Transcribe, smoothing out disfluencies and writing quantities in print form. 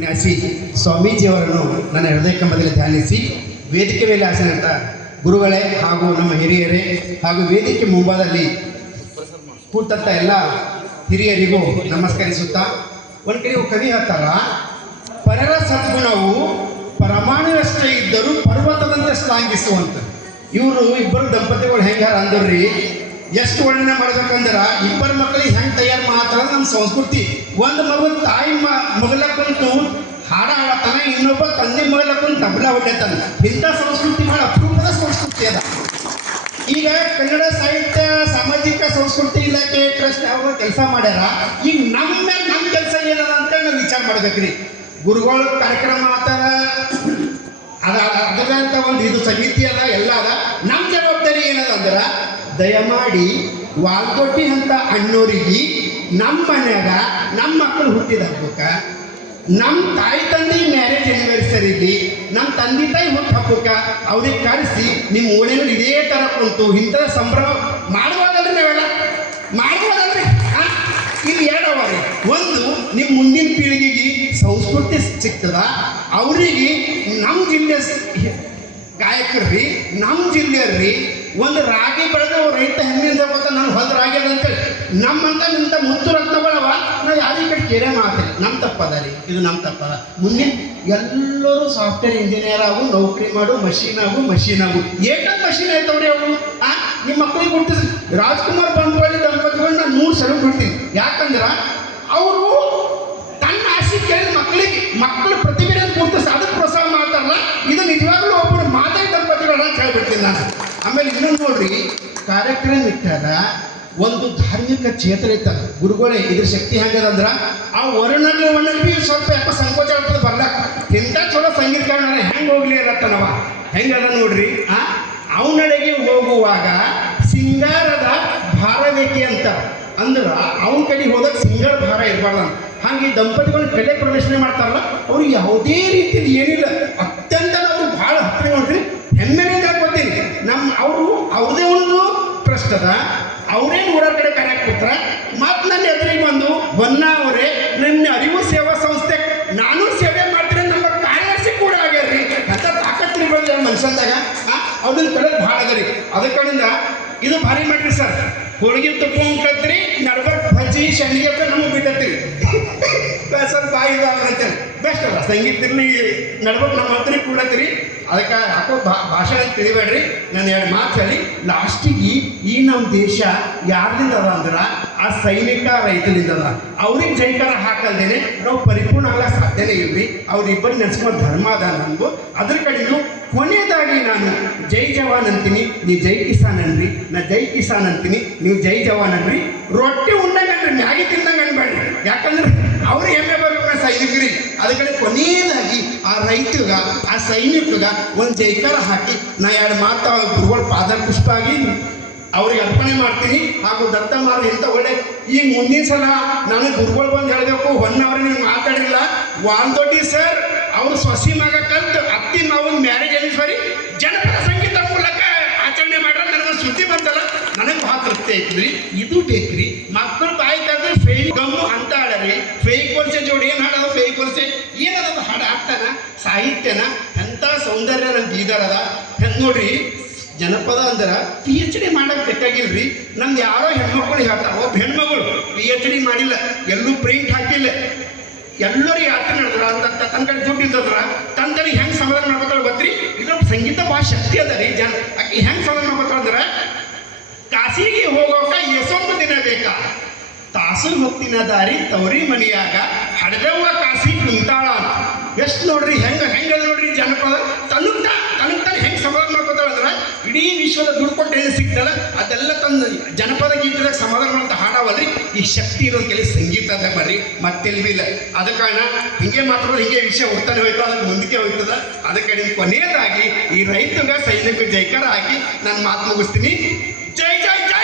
ನ್ಯಾಸಿ ಸ್ವಾಮೀಜಿಯವರನ್ನು ನನ್ನ ಹೃದಯ ಕಂಬದಲ್ಲಿ ಧ್ಯಾನಿಸಿ ವೇದಿಕೆ ಮೇಲೆ ಆಸನಂತ ಗುರುಗಳೇ ಹಾಗೂ ನಮ್ಮ ಹಿರಿಯರೇ ಹಾಗೂ ವೇದಿಕೆ ಮುಂಭಾಗದಲ್ಲಿ ಕೂತಂಥ ಎಲ್ಲ ಹಿರಿಯರಿಗೂ ನಮಸ್ಕರಿಸುತ್ತಾ ಒಂದು ಕಡೆ ಕವಿ ಹೇಳ್ತಾರ, ಪರರ ಸದ್ಗುಣವು ಪರಮಾಣುವಷ್ಟೇ ಇದ್ದರೂ ಪರ್ವತದಂತೆ ಶ್ಲಾಘಿಸುವಂತ. ಇವರು ಇಬ್ಬರು ದಂಪತಿಗಳು ಹೆಂಗಾರ ಅಂದ್ರಿ, ಎಷ್ಟು ವರ್ಣನೆ ಮಾಡ್ಬೇಕಂದ್ರೆ ಇಬ್ಬರು ಮಕ್ಕಳಿಗೆ ಹೆಂಗೆ ತಯಾರು ಮಾಡ್ತಾರ ನಮ್ಮ ಸಂಸ್ಕೃತಿ. ಒಂದು ಮಗು ತಾಯಿ ಮಗಲ ಕುಂತು ಹಾಡ ಹಾಡತಾನೆ, ಇನ್ನೊಬ್ಬ ತಂದೆ ಮಗಲ ಕುಂತು ತಬಲ ಹೊಡ್ತಾನೆ. ಇಂಥ ಸಂಸ್ಕೃತಿ ಭಾಳ ಅಪರೂಪದ ಸಂಸ್ಕೃತಿ ಅದ. ಈಗ ಕನ್ನಡ ಸಾಹಿತ್ಯ ಸಾಮಾಜಿಕ ಸಂಸ್ಕೃತಿ ಇಲಾಖೆ ಟ್ರಸ್ಟ್ ಯಾವ ಕೆಲಸ ಮಾಡ್ಯಾರ. ಈಗ ನಮ್ಮ ಕೆಲಸ ಏನದ ಅಂತ ನಾವು ವಿಚಾರ ಮಾಡ್ಬೇಕ್ರಿ. ಗುರುಗಳು ಕಾರ್ಯಕ್ರಮ ಆತಾರ, ಅದರಂತ ಒಂದು ಇದು ಸಮಿತಿ ಅದ, ಎಲ್ಲ ಅದ. ನಮ್ಮ ಜವಾಬ್ದಾರಿ ಏನದ ಅಂದ್ರೆ ದಯಮಾಡಿ ವಾಲ್ಕೋಟಿ ಅಂತ ಅಣ್ಣೋರಿಗೆ ನಮ್ಮ ಮನ್ಯಾಗ ನಮ್ಮ ಮಕ್ಕಳು ಹುಟ್ಟಿದ ಹಬ್ಬಕ್ಕೆ, ನಮ್ಮ ತಾಯಿ ತಂದೆ ಮ್ಯಾರೇಜ್ ಆ್ಯನಿವರ್ಸರಿಗೆ, ನಮ್ಮ ತಂದೆ ತಾಯಿ ಹುಟ್ಟು ಹಬ್ಬಕ್ಕೆ ಅವ್ರಿಗೆ ಕರೆಸಿ ನಿಮ್ಮ ಓಣೆಯಲ್ಲಿ ಇದೇ ಥರ ಕುಂತು ಇಂಥ ಸಂಭ್ರಮ ಮಾಡ್ಬೋದಲ್ರಿ. ನಾವೆಲ್ಲ ಮಾಡ್ಬೋದಲ್ರಿ. ಇಲ್ಲಿ ಎರಡು ಅವ ರೀ. ಒಂದು, ನಿಮ್ಮ ಮುಂದಿನ ಪೀಳಿಗೆಗೆ ಸಂಸ್ಕೃತಿ ಸಿಗ್ತದ. ಅವರಿಗೆ ನಮ್ಮ ಜಿಲ್ಲೆ ಗಾಯಕರ್ರಿ, ನಮ್ಮ ಜಿಲ್ಲೆಯವ್ರಿ ಒಂದು ರಾಗಿ ಬೆಳೆದ ರೈತ ಹೆಮ್ಮೆಯಿಂದ ಗೊತ್ತಾ ನಾನು ಹೊಲದ ರಾಗಿ ಅದ ಅಂತೇಳಿ ನಮ್ಮಂತ ನಿಂತ ಮುತ್ತು ರತ್ನಗಳವ ನಾವು ಯಾರು ಈ ಕಡೆ ಕೇರೆ ಮಾಡ್ತೀವಿ. ನಮ್ಮ ತಪ್ಪದ ರೀ, ಇದು ನಮ್ಮ ತಪ್ಪದ. ಮುಂದಿನ ಎಲ್ಲರೂ ಸಾಫ್ಟ್ವೇರ್ ಇಂಜಿನಿಯರ್ ಆಗು, ನೌಕರಿ ಮಾಡು, ಮಷೀನ್ ಆಗು. ಏಟೊಂದು ಮಷೀನ್ ಆಯ್ತವ್ರಿ ಅವು. ನಿಮ್ಮ ಮಕ್ಕಳಿಗೆ ಕೊಡ್ತಿದ್ರಿ. ರಾಜ್ಕುಮಾರ್ ಬಂದ್ವಾಳಿ ದಂಪತಿಗಳು ನಾನು 100 ಸಲ ಕೊಡ್ತೀನಿ. ಯಾಕಂದ್ರೆ ಅವರು ತನ್ನ ಆಸೆ ಕೇಳಿದ ಮಕ್ಕಳು ಪ್ರತಿಭೆ ಗುರುತಿಸಿ ಅದಕ್ಕೆ ಪ್ರೋತ್ಸಾಹ ಮಾಡ್ತಾರಲ್ಲ. ಇದು ನಿಜವಾಗ್ಲೂ ಒಬ್ಬರು ಮಾತಾಡಿ ದಂಪತಿಗಳನ್ನ ಅಂತ ಹೇಳ್ಬಿಡ್ತೀನಿ ನಾನು. ಆಮೇಲೆ ಇನ್ನೊಂದು ನೋಡ್ರಿ, ಕಾರ್ಯಕ್ರಮ ಇಟ್ಟಾಗ ಒಂದು ಧಾರ್ಮಿಕ ಚೇತನ ಇರ್ತದೆ. ಗುರುಗಳೇ ಇದ್ರ ಶಕ್ತಿ ಹೆಂಗದಂದ್ರೆ ಆ ವರ್ಣಲ್ಲಿ ಭೀ ಸ್ವಲ್ಪ ಯಾಕೋ ಸಂಕೋಚ ಆಗ್ತದೆ ಬರ್ಲಾಕ. ಇಂಥ ಚಲೋ ಸಂಗೀತಗಾರನ ಹೆಂಗೆ ಹೋಗ್ಲಿ ಇರತ್ತನವ ಹೆಂಗದ ನೋಡ್ರಿ. ಅವನಡೆಗೆ ಹೋಗುವಾಗ ಸಿಂಗಾರದ ಭಾರವೇಕೆ ಅಂತ ಅಂದ್ರೆ ಅವನ ಕಡೆ ಹೋದಾಗ ಸಿಂಗಾರ ಭಾರ ಇರಬಾರ್ದು. ಹಾಗೆ ದಂಪತಿಗಳು ಕಲೆ ಪ್ರದರ್ಶನ ಮಾಡ್ತಾರಲ್ಲ, ಅವ್ರಿಗೆ ಯಾವುದೇ ರೀತಿಯಲ್ಲಿ ಏನಿಲ್ಲ, ಅತ್ಯಂತ ನಾವು ಭಾಳ ಹತ್ತಿರ ನೋಡ್ರಿ ಹೆಮ್ಮೆಯಿಂದ ಕೊಡ್ತೀನಿ. ಅವರು ಅವ್ರದೇ ಒಂದು ಟ್ರಸ್ಟ್ ಅದ, ಅವರೇ 100 ಕಡೆ ಕಾರ್ಯಕ್ಕೆ ಕೊಡ್ತಾರೆ. ಮತ್ತು ನನ್ನ ಎದುರಿಗೆ ಬಂದು ಅವರೇ ನನ್ನ ಅರಿವು ಸೇವಾ ಸಂಸ್ಥೆ ನಾನು ಸೇವೆ ಮಾಡ್ತೀನಿ, ನಮ್ಮ ಕಾರ್ಯದರ್ಶಿ ಕೂಡ ಆಗ್ಯಾರ್ರಿ. ಅಂತ ತಾಕತ್ರಿ ಬಂದ ಮನುಷ್ಯಂದಾಗ ಅವ್ರನ್ನ ಕಡೆ ಭಾಳ ಅದ ರೀ. ಅದ ಕಡೆಯಿಂದ ಇದು ಭಾರಿ ಮಾಡ್ರಿ ಸರ್. ಹೋಳಿಗೆ ತುಪ್ಪ ಕತ್ರಿ ನಡ್ಬರ್ಕ್ ಭಜ್ಜಿ ಶಂಡಿಗೆ ನಮಗೆ ಬಿಟ್ಟತ್ತೀರಿ ಸ್ವಲ್ಪ ಬಾಯಿದಾಗ್ರಂತೇಳಿ ಬೆಸ್ಟ್ ಅಲ್ಲ. ಸಂಗೀತದಲ್ಲಿ ನಡ್ಬೇಕು ನಮ್ಮ ಹತ್ರ ಕೂಡತ್ತೀರಿ. ಅದಕ್ಕೆ ಯಾಕೋ ಭಾಷೆ ತಿಳಿಬೇಡ್ರಿ. ನಾನು 2 ಮಾತು ಹೇಳಿ ಲಾಸ್ಟಿಗೆ ಈ ನಮ್ಮ ದೇಶ ಯಾರಿಂದ ಅದ ಅಂದ್ರೆ ಆ ಸೈನಿಕ ರೈತರಿಂದ ಅದ. ಅವ್ರಿಗೆ ಜೈಕಾರ ಹಾಕಲ್ದೇನೆ ನಾವು ಪರಿಪೂರ್ಣ ಆಗಕ್ಕೆ ಸಾಧ್ಯನೇ ಇಲ್ರಿ. ಅವ್ರಿಬ್ಬರು ನೆನೆಸ್ಕೊಂಡು ಧರ್ಮ ಅದ ನಮಗೂ. ಅದ್ರ ಕಡೆಗೂ ಕೊನೆಯದಾಗಿ ನಾನು ಜೈ ಜವಾನ್ ಅಂತೀನಿ, ನೀವು ಜೈ ಕಿಸಾನ್ ಅನ್ರಿ. ನಾ ಜೈ ಕಿಸಾನ್ ಅಂತೀನಿ, ನೀವು ಜೈ ಜವಾನ್ ಅನ್ರಿ. ರೊಟ್ಟಿ ಉಂಡಂಗನ್ರಿ, ಮ್ಯಾಗಿ ತಿಂದಂಗೆ ಅನ್ಬೇಡ್ರಿ. ಯಾಕಂದ್ರೆ ಅವ್ರು ಹೆಮ್ಮೆ ಬರ್ಬೇಕು ಸೈನಿಕರಿ. ಅದ ಕಡೆ ಕೊನೆಯದಾಗಿ ಆ ರೈತಗ ಆ ಸೈನಿಕಗ ಒಂದು ಜೈಕಾರ ಹಾಕಿ ನಾ 2 ಮಾತು ಗುರುಗಳ ಪಾದ ಪುಷ್ಪಾಗಿ ಅವ್ರಿಗೆ ಅರ್ಪಣೆ ಮಾಡ್ತೀನಿ. ಹಾಗೂ ದತ್ತ ಮಾರು ಇಂಥ ಒಳ್ಳೆ ಈ ಮುಂದಿನ ಸಲ ನಾನು ಗುರುಗಳು ಬಂದು ಹೇಳಬೇಕು, ಹೊನ್ನವ್ರು ನೀವು ಮಾತಾಡಿಲ್ಲ. ವಾಲ್ದೊಡ್ಡಿ ಸರ್ ಅವರು ಸೊಸಿ ಮಗ ಕಲ್ತು ಅತ್ತಿ ಮಾವನ ಮ್ಯಾರೇಜ್ ಆನಿವರ್ಸರಿ ಜನಪದ ಸಂಗೀತ ಮೂಲಕ ಆಚರಣೆ ಮಾಡ್ರೆ ನನಗೊಂದು ಸುದ್ದಿ ಬಂತಲ್ಲ, ನನಗೆ ಭಾಳ ತೃಪ್ತಿ ಐತ್ರಿ. ಇದು ಬೇಕ್ರಿ. ಮಕ್ಕಳು ಬಾಯಿ ಕರೆದ್ರೆ ಫೇಯಿ ಗಮ್ಮು ಅಂತ ಹಾಡರಿ. ಫೇಯಿ ಕೊಲ್ಸೆ ಜೋಡಿ ಏನು ಹಾಡೋದು, ಫೇಯಿ ಕೊಲ್ಸೆ ಏನದ ಹಾಡು ಹಾಡ್ತಾನ, ಸಾಹಿತ್ಯನ ಎಂಥ ಸೌಂದರ್ಯ ನಮ್ಮ ಬೀದರದ. ಹೆಂಗೆ ನೋಡ್ರಿ, ಜನಪದ ಅಂದ್ರೆ PhD ಮಾಡಕ್ಕೆ ಬೇಕಾಗಿಲ್ರಿ. ನಮ್ದು ಯಾರೋ ಹೆಣ್ಮಕ್ಳು ಹೇಳ್ತಾರೆ, ಒಬ್ಬ ಹೆಣ್ಮಗಳು PhD ಮಾಡಿಲ್ಲ, ಎಲ್ಲೂ ಪ್ರಿಂಟ್ ಹಾಕಿಲ್ಲ, ಎಲ್ಲರೂ ಯಾತ್ರೆ ನಡೆದ್ರ ಅಂತ ತನ್ನ ಕಡೆ ದುಡ್ಡು ಇದ್ದದ್ರ ತನ್ನ ಕಡೆ ಹೆಂಗೆ ಸಮಾಧಾನ ಮಾಡ್ಕೊತಾಳೆ ಗೊತ್ತ್ರಿ. ಇಲ್ಲೊಬ್ಬ ಸಂಗೀತ ಭಾಳ ಶಕ್ತಿ ಅದ ರೀ. ಆಕೆ ಹೆಂಗೆ ಸಮಾಧಾನ ಮಾಡ್ಕೊತಾಳೆ ಅಂದ್ರೆ, ಕಾಸಿಗೆ ಹೋಗೋಕ ಎಷ್ಟೊಂದು ದಿನ ಬೇಕಾ, ತಾಸು ಹೊತ್ತಿನ ದಾರಿ ತವರಿ ಮನೆಯಾಗ ಹಡೆದವ್ವ ಕಾಸಿ ಕುಂತಾಳ ಅಂತ. ಎಷ್ಟು ನೋಡ್ರಿ ಹೆಂಗೆ ನೋಡ್ರಿ ಜನಪದ ತನಗೆ ತಾನು ಹೆಂಗೆ ಸಮಾಧಾನ ಮಾಡ್ಕೊತಾಳೆ ಅಂದ್ರೆ ಇಡೀ ವಿಶ್ವದ ದುಡ್ಡು ಏನು ಸಿಗ್ತಲ್ಲ ಅದೆಲ್ಲ ತಂದು ಜನಪದ ಗೀತದಾಗ ಸಮಾಧಾನ ಮಾಡೋಂಥ ಹಾಡವಲ್ರಿ. ಈ ಶಕ್ತಿ ಇರೋದು ಕೆಲಸ ಸಂಗೀತದ ಬರ್ರಿ, ಮತ್ತೆಲ್ವಿ ಇಲ್ಲ. ಅದ ಕಾರಣ ಹಿಂಗೆ ಮಾತ್ರ ಹಿಂಗೆ ವಿಷಯ ಹೋಗ್ತಾನೆ ಹೋಯ್ತು, ಅದಕ್ಕೆ ಮುಂದಕ್ಕೆ ಹೋಗ್ತದ. ಅದಕ್ಕೆ ಕೊನೆಯದಾಗಿ ಈ ರೈತಗ ಸೈನಿಕ ಜೈಕಾರ ಹಾಕಿ ನಾನು ಮಾತು ಮುಗಿಸ್ತೀನಿ. ಜೈ ಜೈ ಜೈ.